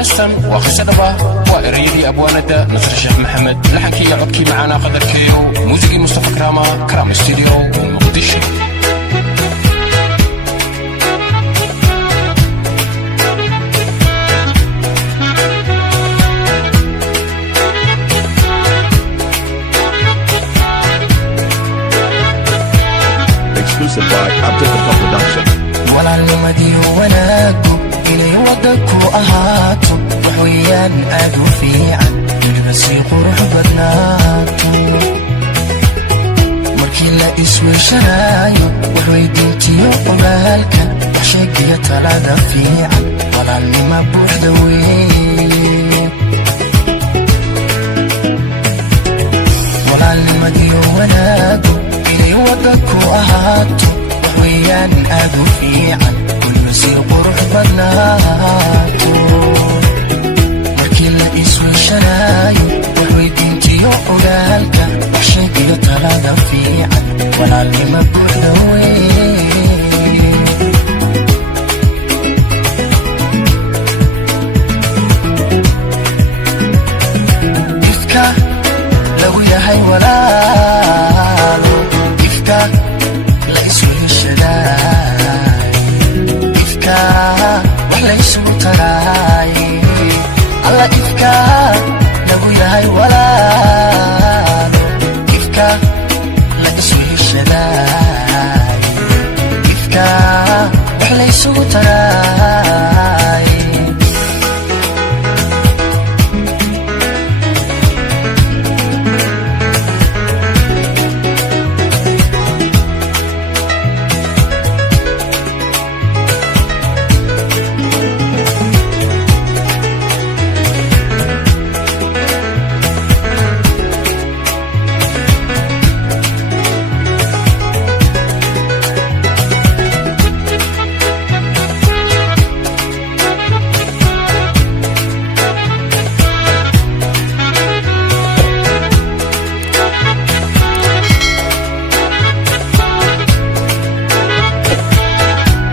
هستن وخسدبا وإريدي أبواندا نصر الشيخ محمد لحكي عبكي معانا قدر كيو موسيقي مصطفى كرام استوديو مقدشي. Exclusive by Abdullah Production. ولا المدي وناكو إلي ودكو أهاتو وحويان أدو في عن يلبسي قروح بدناتو مركي لا إسوي شرايو وحوي دينتيو قبالك وحشاقية تلادا في عن ولا لما بوح دوي ولا المدي وناكو إلي ودكو أهاتو وحويان أدو في عن كل قروح بدناتو مركي لا إسوي شرايو وحوي دينتيو قبالك وحشاقية تلادا في عن ولا لما بوح دوي لو يهي ولالو إفكا لا يسوي الشداي إفكا وحلا يسوي تراي الله إفكا لو يهي ولالو إفكا لا يسوي الشداي إفكا وحلا يسوي تراي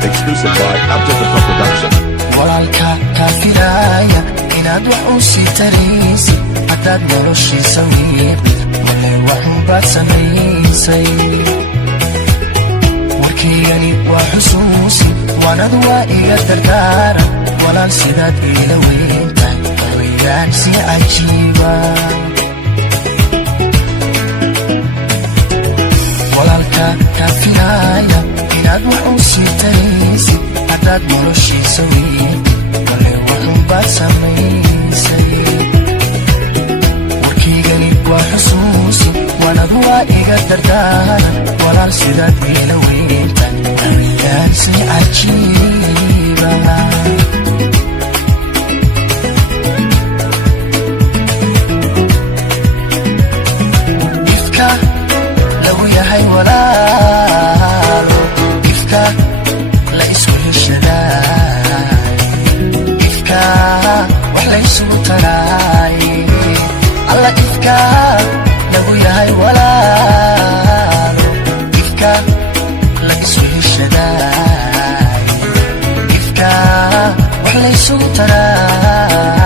Exclusive by Abdullah Production. walaalka kaafiraaya inaad wax u sii taraysid haddaad noloshiisa wiiqid wallay waxunbaad samaysay warkaygani waa xusuusi waanad waa iga dardaaran walaal sidaad iila weyntahay hawayaan si cajiiba walaalka kaafiraaya inaad wax u sii taraysid haddaad noloshiisa wiiqid wallay waxunbaad samaysay warkaygani waa xusuusi waanad waa iga dardaaran walaal sidaad iila weyntahay hawayaan si cajiiba ifka lagu yahay walaalo ifka la isku heshadaay ifka wax la isugu taraay alla ifka lagu yahay walaalo ifka la isku heshadaay ifka wax la isugu taraay